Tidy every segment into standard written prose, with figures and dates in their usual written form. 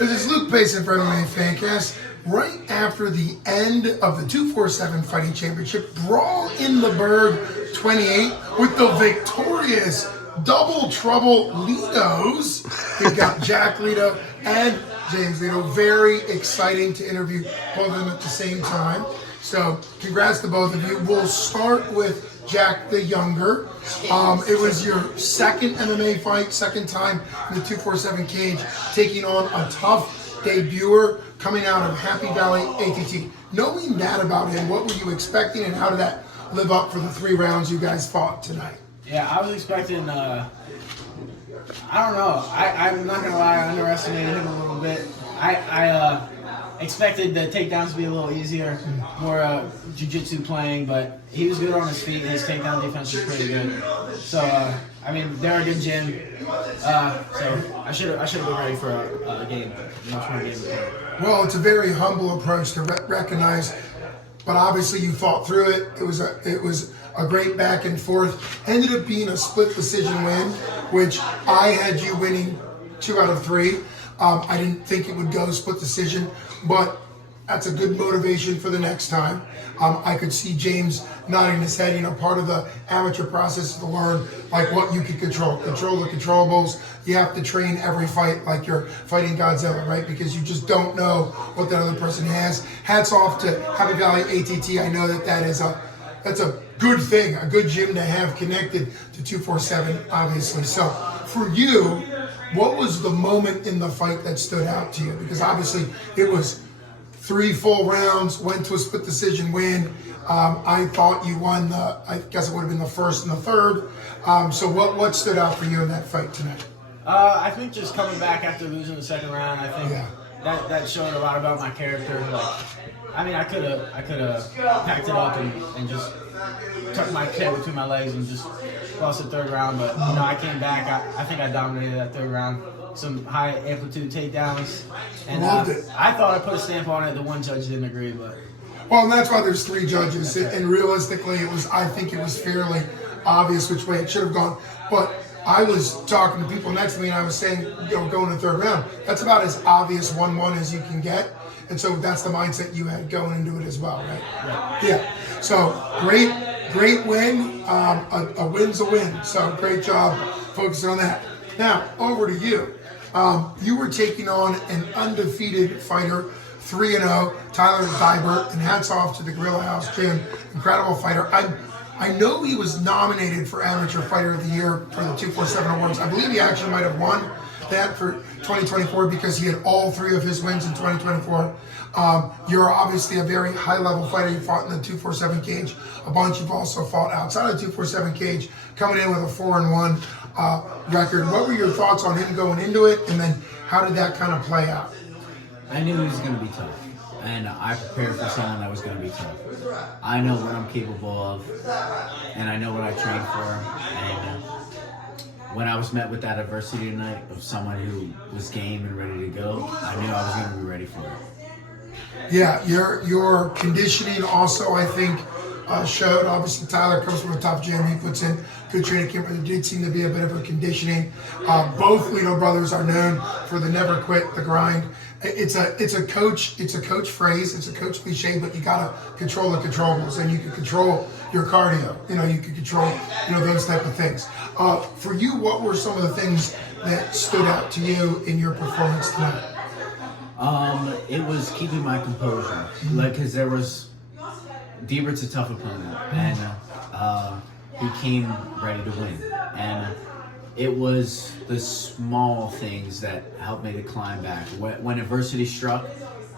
This is Luke Payson for MMA Fancast. Right after the end of the 247 Fighting Championship, Brawl in the Burgh 28 with the victorious Double Trouble Lledos. We've got Jack Lledo and James Lledo. Very exciting to interview both of them at the same time. So congrats to both of you. We'll start with Jack the Younger. It was your second MMA fight, second time in the 247 cage, taking on a tough debuter coming out of Happy Valley ATT. Knowing that about him, what were you expecting and how did that live up for the 3 rounds you guys fought tonight? Yeah, I was expecting, I don't know, I'm not going to lie, I underestimated him a little bit. I expected the takedowns to be a little easier, more jiu-jitsu playing, but he was good on his feet and his takedown defense was pretty good. So, I mean, they're a good gym, so I should have been ready for a game, much more game. Well, it's a very humble approach to recognize, but obviously you fought through it. It was a great back and forth. Ended up being a split decision win, which I had you winning 2 out of 3. I didn't think it would go split decision, but that's a good motivation for the next time. I could see James nodding his head. You know, part of the amateur process is to learn like what you can control the controllables. You have to train every fight like you're fighting Godzilla, right? Because you just don't know what that other person has. Hats off to Happy Valley ATT. I know that's a good thing, a good gym to have connected to 247, obviously. So for you, what was the moment in the fight that stood out to you? Because obviously it was 3 full rounds, went to a split decision win. I thought you won I guess it would have been the first and the third. So what stood out for you in that fight tonight? I think just coming back after losing the second round, I think that showed a lot about my character. Like, I mean, I could have packed it up and just tucked my head between my legs and just lost the third round. But you know, I came back. I think I dominated that third round. Some high amplitude takedowns, and I thought I put a stamp on it. The one judge didn't agree, but well, and that's why there's 3 judges. And realistically, I think it was fairly obvious which way it should have gone. But I was talking to people next to me, and I was saying, you know, going to the third round, that's about as obvious 1-1 as you can get. And so that's the mindset you had going into it as well, right? Yeah. So great win. A win's a win. So great job focusing on that. Now over to you. You were taking on an undefeated fighter, 3-0, Tyler Dybert, and hats off to the Gorilla House Gym. Incredible fighter. I know he was nominated for Amateur Fighter of the Year for the 247 Awards. I believe he actually might have won that for 2024 because he had all 3 of his wins in 2024. You're obviously a very high-level fighter. You fought in the 247 cage a bunch. You've also fought outside of the 247 cage, coming in with a 4-1 record. What were your thoughts on him going into it, and then how did that kind of play out? I knew he was going to be tough, and I prepared for someone that was going to be tough. I know what I'm capable of, and I know what I trained for, and when I was met with that adversity tonight of someone who was game and ready to go, I knew I was going to be ready for it. Yeah, your conditioning also, I think, showed. Obviously, Tyler comes from a tough gym. He puts in good training camp, but there did seem to be a bit of a conditioning. Both Lledo brothers are known for the never quit, the grind. It's a coach phrase, it's a coach cliche, but you gotta control the controllables, and you can control your cardio. You know, you can control, you know, those type of things. For you, what were some of the things that stood out to you in your performance tonight? It was keeping my composure, like, cause there was, Diebert's a tough opponent, and he came ready to win, and it was the small things that helped me to climb back. When adversity struck,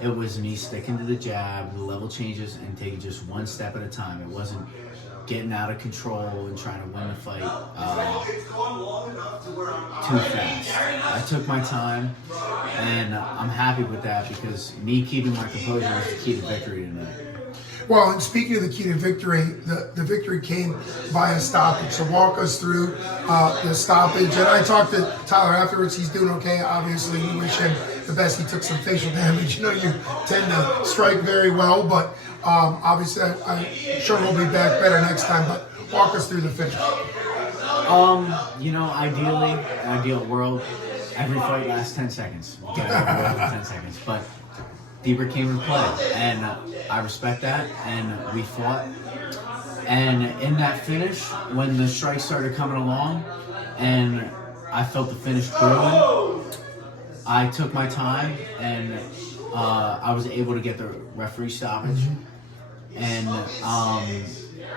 it was me sticking to the jab, the level changes, and taking just one step at a time. It wasn't getting out of control and trying to win the fight too fast. I took my time, and I'm happy with that because me keeping my composure is the key to victory tonight. Well, and speaking of the key to victory, the victory came by a stoppage. So walk us through the stoppage. And I talked to Tyler afterwards. He's doing okay. Obviously, we wish him the best. He took some facial damage. You know, you tend to strike very well, but obviously, I'm sure he'll be back better next time. But walk us through the finish. You know, ideally, ideal world, every fight lasts 10 seconds. Get it over with in 10 seconds. But Dieber came and played, and I respect that, and we fought. And in that finish, when the strikes started coming along, and I felt the finish brewing, I took my time, and I was able to get the referee stoppage. And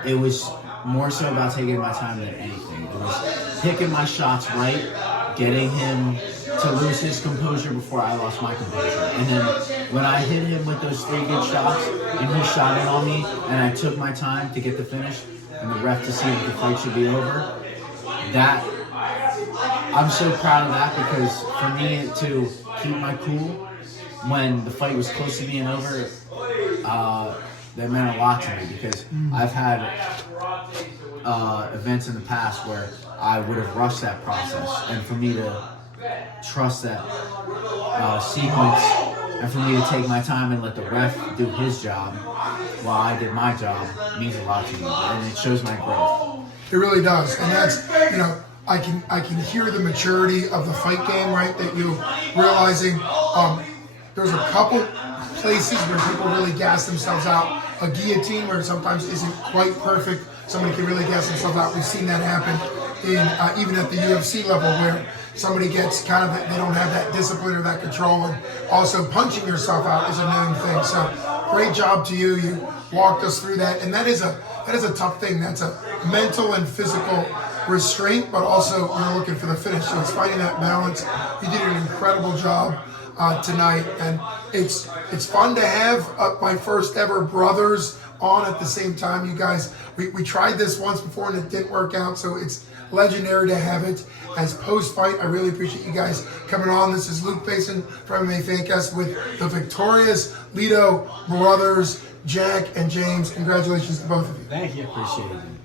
it was more so about taking my time than anything. It was picking my shots right, getting him to lose his composure before I lost my composure. And then when I hit him with those 3 good shots, and he shot it on me, and I took my time to get the finish, and the ref to see if the fight should be over, that, I'm so proud of that, because for me to keep my cool when the fight was close to being over, that meant a lot to me, because I've had events in the past where I would have rushed that process, and for me to trust that sequence, and for me to take my time and let the ref do his job while I did my job means a lot to me, and it shows my growth. It really does, and that's, you know, I can hear the maturity of the fight game, right? That you realizing there's a couple places where people really gas themselves out. A guillotine where it sometimes isn't quite perfect, somebody can really gas themselves out. We've seen that happen in even at the UFC level, where somebody gets kind of, they don't have that discipline or that control, and also punching yourself out is a known thing. So great job to you. You walked us through that, and that is a tough thing. That's a mental and physical restraint, but also you're looking for the finish. So it's finding that balance. You did an incredible job tonight, and it's fun to have my first ever brothers on at the same time. You guys, we tried this once before and it didn't work out, so it's legendary to have it as post-fight. I really appreciate you guys coming on. This is Luke Payson from MMA Fancast with the victorious Lledo brothers, Jack and James. Congratulations to both of you. Thank you. Appreciate it.